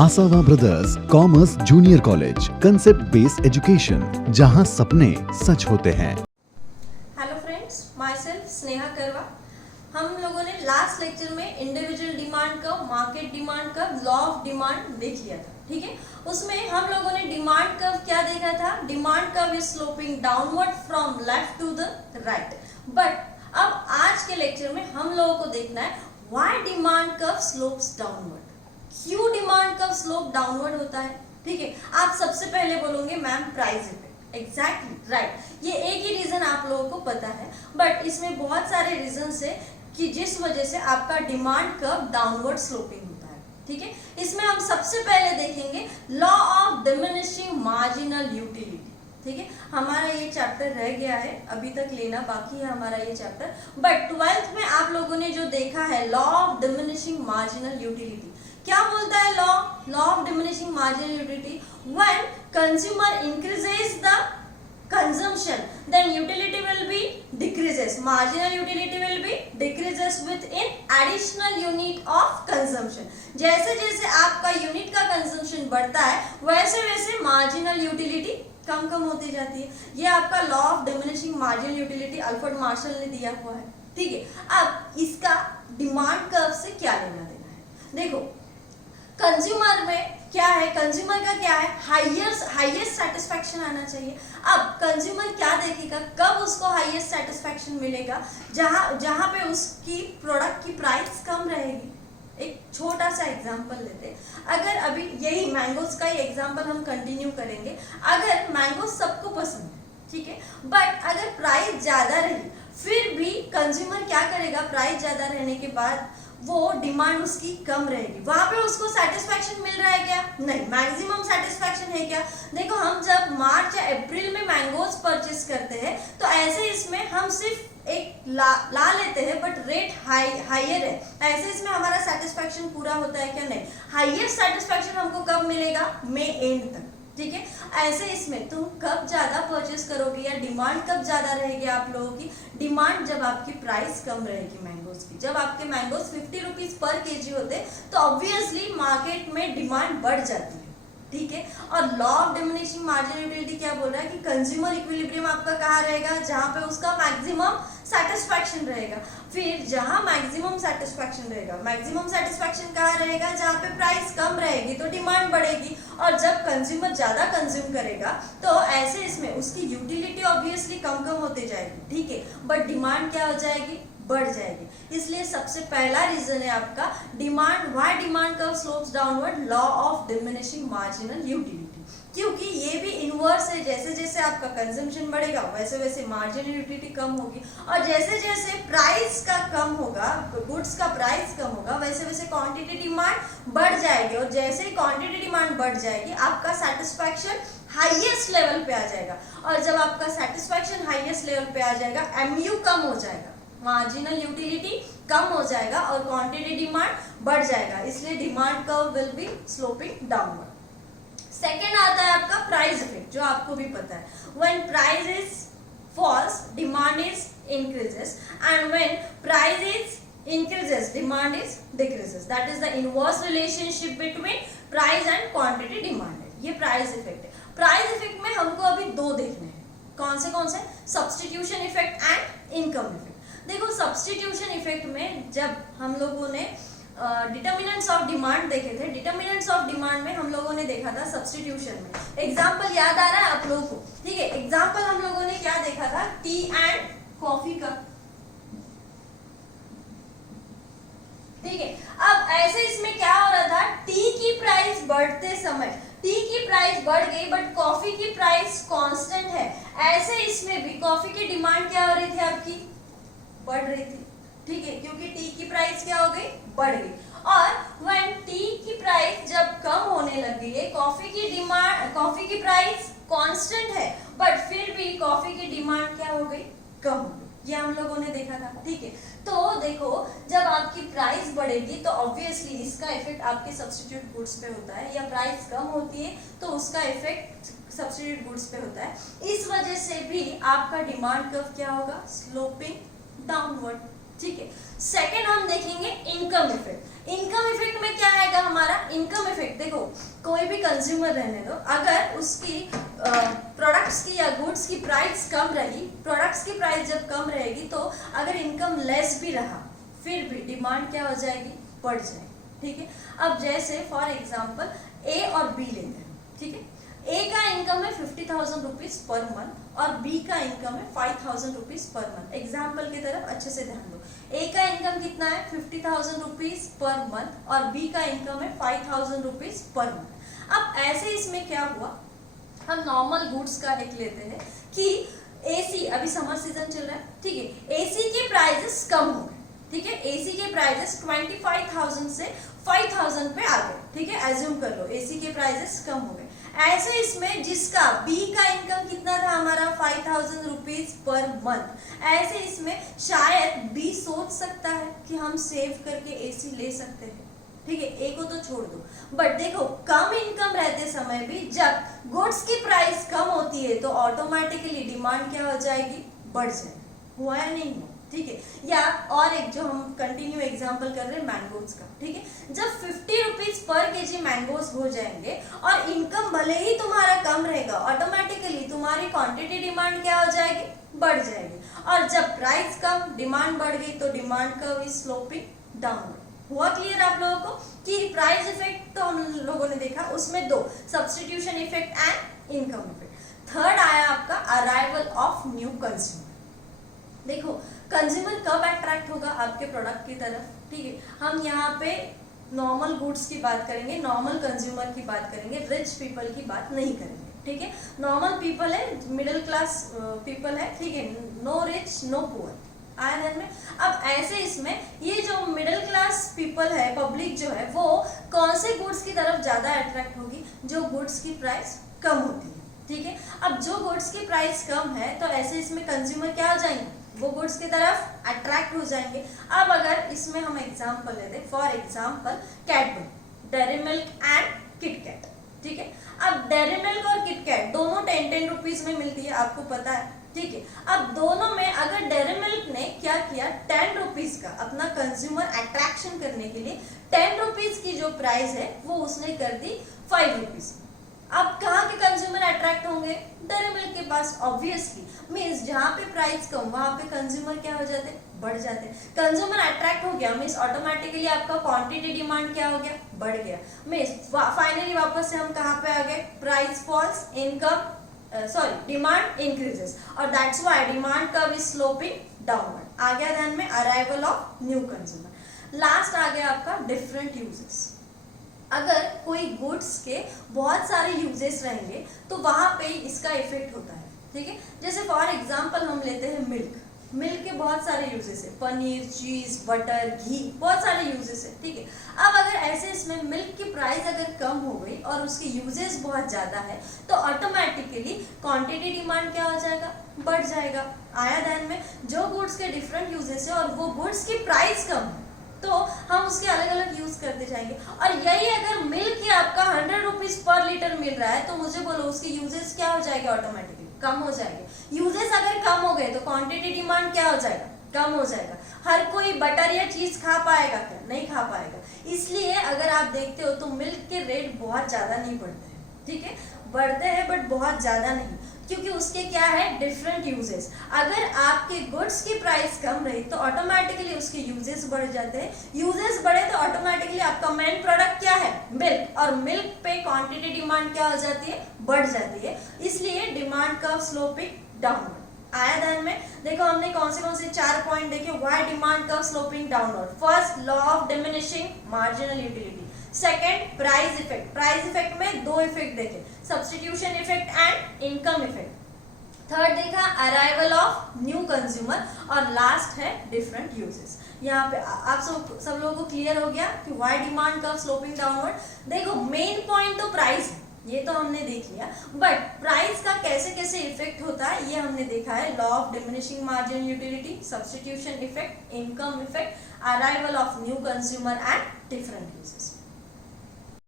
आसावा brothers commerce junior college, concept based education, जहां सपने सच होते हैं। Hello friends, my self Sneha Karwa. हम लोगों ने लास्ट लेक्चर में individual demand curve, market demand curve, law of demand देख लिया था, ठीक है। उसमें हम लोगों ने डिमांड कर्व क्या देखा था? Demand curve is sloping downward from left to the right. But अब आज के लेक्चर में हम लोगों को देखना है why demand curve slopes downward, क्यों डिमांड कर्व स्लोप डाउनवर्ड होता है, ठीक है। आप सबसे पहले बोलोगे ma'am price effect, exactly right. ये एक ही रीजन आप लोगों को पता है, बट इसमें बहुत सारे रीजन है कि जिस वजह से आपका डिमांड कर्व डाउनवर्ड स्लोपिंग होता है, ठीक है। इसमें हम सबसे पहले देखेंगे law of diminishing marginal utility, ठीक है। हमारा ये चैप्टर रह गया है, अभी तक लेना बाकी है हमारा ये चैप्टर, बट 12th में आप लोगों ने जो देखा है law of diminishing marginal utility, क्या बोलता है law of diminishing marginal utility? When consumer increases the consumption then utility will be decreases, marginal utility will be decreases with in additional unit of consumption। जैसे जैसे आपका unit का consumption बढ़ता है वैसे वैसे मार्जिनल यूटिलिटी कम कम होती जाती है। ये आपका law of diminishing marginal utility Alfred Marshall ने दिया हुआ है, ठीक है। अब इसका डिमांड कर्व से क्या लेना देना है? देखो कंज्यूमर में क्या है, कंज्यूमर का क्या है, हाईएस्ट सेटिस्फैक्शन आना चाहिए। अब कंज्यूमर क्या देखेगा, कब उसको हाईएस्ट सेटिस्फैक्शन मिलेगा? जहां पे उसकी प्रोडक्ट की प्राइस कम रहेगी। एक छोटा सा एग्जांपल लेते हैं, अगर अभी यही मैंगोज का ही एग्जांपल हम कंटिन्यू करेंगे। अगर मैंगो सबको पसंद है, ठीक है, बट अगर प्राइस ज्यादा रही फिर भी कंज्यूमर क्या करेगा? प्राइस ज्यादा रहने के बाद वो डिमांड उसकी कम रहेगी, वहां पे उसको सेटिस्फैक्शन मिल रहा है क्या? नहीं। मैक्सिमम सेटिस्फैक्शन है क्या? देखो हम जब मार्च या अप्रैल में मैंगोज परचेस करते हैं तो ऐसे इसमें हम सिर्फ एक ला लेते हैं बट रेट हायर है, ऐसे इसमें हमारा सेटिस्फैक्शन पूरा होता है क्या? नहीं। हाईएस्ट सेटिस्फैक्शन हमको कब मिलेगा? मई एंड तक, ठीक है। ऐसे इसमें तुम कब ज्यादा परचेस करोगे या डिमांड कब ज्यादा रहेगी आप लोगों की? डिमांड जब आपकी प्राइस कम रहेगी मैंगोज की। जब आपके मैंगोज 50 रुपीज पर केजी होते तो ऑब्वियसली मार्केट में डिमांड बढ़ जाती है, ठीक है। और law of diminishing marginal utility क्या बोल रहा है कि कंज्यूमर इक्विलिब्रियम आपका कहाँ रहेगा? जहां पे उसका मैक्सिमम सेटिस्फैक्शन रहेगा। फिर जहां मैक्सिमम सेटिस्फैक्शन रहेगा, मैक्सिमम सेटिस्फैक्शन कहाँ रहेगा? जहां पे प्राइस कम रहेगी तो डिमांड बढ़ेगी, और जब कंज्यूमर ज्यादा कंज्यूम करेगा तो ऐसे इसमें उसकी यूटिलिटी ऑब्वियसली कम कम होते जाएगी, ठीक है, बट डिमांड क्या हो जाएगी? बढ़ जाएगी। इसलिए सबसे पहला रीजन है आपका demand, why demand curve slopes downward, law of diminishing marginal utility. क्योंकि ये भी इनवर्स है, जैसे जैसे आपका कंजम्पशन बढ़ेगा वैसे वैसे मार्जिनल यूटिलिटी कम होगी, और जैसे जैसे प्राइस का कम होगा, गुड्स का प्राइस कम होगा, वैसे वैसे क्वांटिटी डिमांड बढ़ जाएगी, और जैसे ही क्वांटिटी डिमांड बढ़ जाएगी आपका सेटिस्फैक्शन हाईएस्ट लेवल पे आ जाएगा, और जब आपका सेटिस्फैक्शन हाईएस्ट लेवल पे आ जाएगा एमयू कम हो जाएगा, मार्जिनल यूटिलिटी कम हो जाएगा और क्वांटिटी डिमांड बढ़ जाएगा, इसलिए demand curve will be sloping downward. Second आता है आपका प्राइस इफेक्ट, जो आपको भी पता है। When price is falls demand is increases, and when price is increases demand is decreases. That is the inverse relationship between price and quantity demand है, ये प्राइस इफेक्ट है। प्राइस इफेक्ट में हमको अभी दो देखने हैं, कौन से? Substitution effect and income effect. देखो सब्स्टिट्यूशन इफेक्ट में जब हम लोगों ने डिटर्मिनेंट्स ऑफ डिमांड देखे थे, डिटर्मिनेंट्स ऑफ डिमांड में हम लोगों ने देखा था सब्स्टिट्यूशन में। एग्जांपल याद आ रहा है आप लोगों को? ठीक है, एग्जांपल हम लोगों ने क्या देखा था? टी एंड कॉफी का, ठीक है। अब ऐसे इसमें क्या हो रहा था? टी की प्राइस बढ़ते समय टी की प्राइस बढ़ गई बट कॉफी की प्राइस कांस्टेंट है, ऐसे इसमें भी कॉफी की डिमांड क्या हो रही थी आपकी? बढ़ रही थी, ठीक है, क्योंकि टी की प्राइस क्या हो गई? बढ़ गई। और व्हेन टी की प्राइस जब कम होने लगी है, कॉफी की प्राइस कांस्टेंट है बट फिर भी कॉफी की डिमांड क्या हो गई? कम हो गई। ये हम लोगों ने देखा था, ठीक है। तो देखो जब आपकी प्राइस बढ़ेगी तो ऑब्वियसली इसका इफेक्ट आपके सब्स्टिट्यूट गुड्स पे होता है, या प्राइस कम होती है तो उसका इफेक्ट सब्स्टिट्यूट गुड्स पे होता है। इस वजह से भी आपका डिमांड कर्व क्या होगा? स्लोपिंग डाउनवर्ड, ठीक है। सेकेंड हम देखेंगे इनकम इफेक्ट। इनकम इफेक्ट में क्या आएगा हमारा? इनकम इफेक्ट देखो, कोई भी कंज्यूमर रहने दो, अगर उसकी प्रोडक्ट्स की या गुड्स की प्राइस कम रही, प्रोडक्ट्स की प्राइस जब कम रहेगी तो अगर इनकम लेस भी रहा फिर भी डिमांड क्या हो जाएगी? बढ़ जाएगी। ठीक है, अब जैसे फॉर एग्जांपल ए और बी लेते हैं। ठीक है, ए का इनकम है 50,000 रुपीज पर मंथ और बी का इनकम है 5,000 रुपीज पर मंथ। एग्जाम्पल की तरफ अच्छे से ध्यान दो, ए का इनकम कितना है? 50,000 रुपीज पर मंथ और बी का इनकम है 5,000 रुपीज पर मंथ। अब ऐसे इसमें क्या हुआ, हम नॉर्मल गुड्स का एक लेते हैं कि एसी, अभी समर सीजन चल रहा है, ठीक है, एसी के प्राइजेस कम हो गए। ठीक है, एसी के प्राइजेस 25,000 से 5,000 पे आ गए। ठीक है, एज्यूम कर लो एसी के प्राइजेस कम हो गए। ऐसे इसमें जिसका बी का इनकम कितना था हमारा? 5,000 रुपीज पर मंथ। ऐसे इसमें शायद बी सोच सकता है कि हम सेव करके एसी ले सकते हैं। ठीक है, ए को तो छोड़ दो, बट देखो कम इनकम रहते समय भी जब गुड्स की प्राइस कम होती है तो ऑटोमेटिकली डिमांड क्या हो जाएगी? बढ़ जाएगी। हुआ या नहीं हुआ? ठीक है, या और एक जो हम कंटिन्यू एग्जांपल कर रहे हैं मैंगोज का। ठीक है, जब 50 रुपीज पर केजी मैंगोज हो जाएंगे और इनकम भले ही तुम्हारा कम रहेगा, ऑटोमेटिकली तुम्हारी क्वांटिटी डिमांड क्या हो जाएगी? बढ़ जाएगी। और जब प्राइस कम डिमांड बढ़ गई तो demand curve is sloping downward. हुआ क्लियर आप लोगों को कि प्राइस इफेक्ट तो हम लोगों ने देखा, उसमें दो, substitution effect and income effect. Third आया आपका अराइवल ऑफ न्यू कंज्यूमर। देखो कंज्यूमर कब अट्रैक्ट होगा आपके प्रोडक्ट की तरफ? ठीक है, हम यहाँ पे नॉर्मल गुड्स की बात करेंगे, नॉर्मल कंज्यूमर की बात करेंगे, रिच पीपल की बात नहीं करेंगे। ठीक है, नॉर्मल पीपल है, मिडिल क्लास पीपल है। ठीक है, नो रिच नो पुअर आया ध्यान में। अब ऐसे इसमें ये जो मिडिल क्लास पीपल है, पब्लिक जो है, वो कौन से गुड्स की तरफ ज्यादा अट्रैक्ट होगी? जो गुड्स की प्राइस कम होती है। ठीक है, अब जो गुड्स की प्राइस कम है तो ऐसे इसमें कंज्यूमर क्या हो जाएंगे? वो गुड्स की तरफ अट्रैक्ट हो जाएंगे। अब अगर इसमें हम एग्जांपल लेते हैं, for example Cadbury, dairy milk and KitKat. ठीक है, अब डेयरी मिल्क और किटकैट दोनों 10-10 रुपीज में मिलती है, आपको पता है। ठीक है, अब दोनों में अगर डेयरी मिल्क ने क्या किया, 10 रुपीज का अपना कंज्यूमर अट्रैक्शन करने के लिए 10 रुपीज की जो प्राइस है वो उसने कर दी 5 रुपीज। अब कहाँ के कंज्यूमर अट्रैक्ट होंगे? डेयरी मिल्क के पास। ऑब्वियसली मीन्स जहाँ पे प्राइस कम वहाँ पे कंज्यूमर क्या हो जाते? बढ़ जाते। कंज्यूमर अट्रैक्ट हो गया मीन्स ऑटोमेटिकली आपका क्वांटिटी डिमांड क्या हो गया? बढ़ गया। मीन्स फाइनली वापस से हम कहाँ पे आ गए? Price falls, income demand increases और that's why demand curve is sloping downward. आ गया ध्यान में arrival of new consumer. Last आ गया आपका डिफरेंट यूजेस। अगर कोई गुड्स के बहुत सारे यूजेस रहेंगे तो वहां पे इसका इफेक्ट होता है। ठीक है, जैसे फॉर एग्जांपल हम लेते हैं मिल्क। मिल्क के बहुत सारे यूजेस है, पनीर, चीज, बटर, घी, बहुत सारे यूजेस है। ठीक है, अब अगर ऐसे इसमें मिल्क की प्राइस अगर कम हो गई और उसके यूजेस बहुत ज्यादा है तो ऑटोमेटिकली क्वांटिटी डिमांड क्या हो जाएगा? बढ़ जाएगा। आया ध्यान में? जो गुड्स के डिफरेंट यूजेस है और वो गुड्स की प्राइस कम है तो हम उसके अलग अलग यूज करते जाएंगे। और यही अगर मिल्क ही आपका 100 रुपीज पर लीटर मिल रहा है तो मुझे बोलो उसके यूजेस क्या हो जाएंगे? ऑटोमेटिकली कम हो जाएंगे। यूजेस अगर कम हो गए तो क्वांटिटी डिमांड क्या हो जाएगा? कम हो जाएगा। हर कोई बटर या चीज खा पाएगा क्या? नहीं खा पाएगा। इसलिए अगर आप देखते हो तो मिल्क के रेट बहुत ज्यादा नहीं बढ़ते हैं। ठीक है, बढ़ते हैं बट बहुत ज्यादा नहीं, क्योंकि उसके क्या है? Different uses. अगर आपके गुड्स की प्राइस कम रही तो ऑटोमेटिकली उसके यूजेस बढ़ जाते हैं। यूजेस बढ़े तो ऑटोमेटिकली आपका मेन प्रोडक्ट क्या है? मिल्क। और मिल्क पे क्वांटिटी डिमांड क्या हो जाती है? बढ़ जाती है। इसलिए डिमांड कर्व स्लोपिंग डाउनवर्ड। आया ध्यान में? देखो हमने कौन से 4 पॉइंट देखे। Why demand curve sloping downward? First, law of diminishing marginal utility. Second, price effect. Price effect में 2 इफेक्ट देखे, substitution effect and income effect. Third देखा अराइवल ऑफ न्यू कंज्यूमर और लास्ट है डिफरेंट यूजेस। यहाँ पे आप सब लोगों को क्लियर हो गया कि why demand curve sloping downward. देखो मेन पॉइंट तो प्राइस है, ये तो हमने देख लिया, बट प्राइस का कैसे कैसे इफेक्ट होता है ये हमने देखा है। Law of diminishing margin utility, substitution effect, income effect, arrival of new consumer and different uses.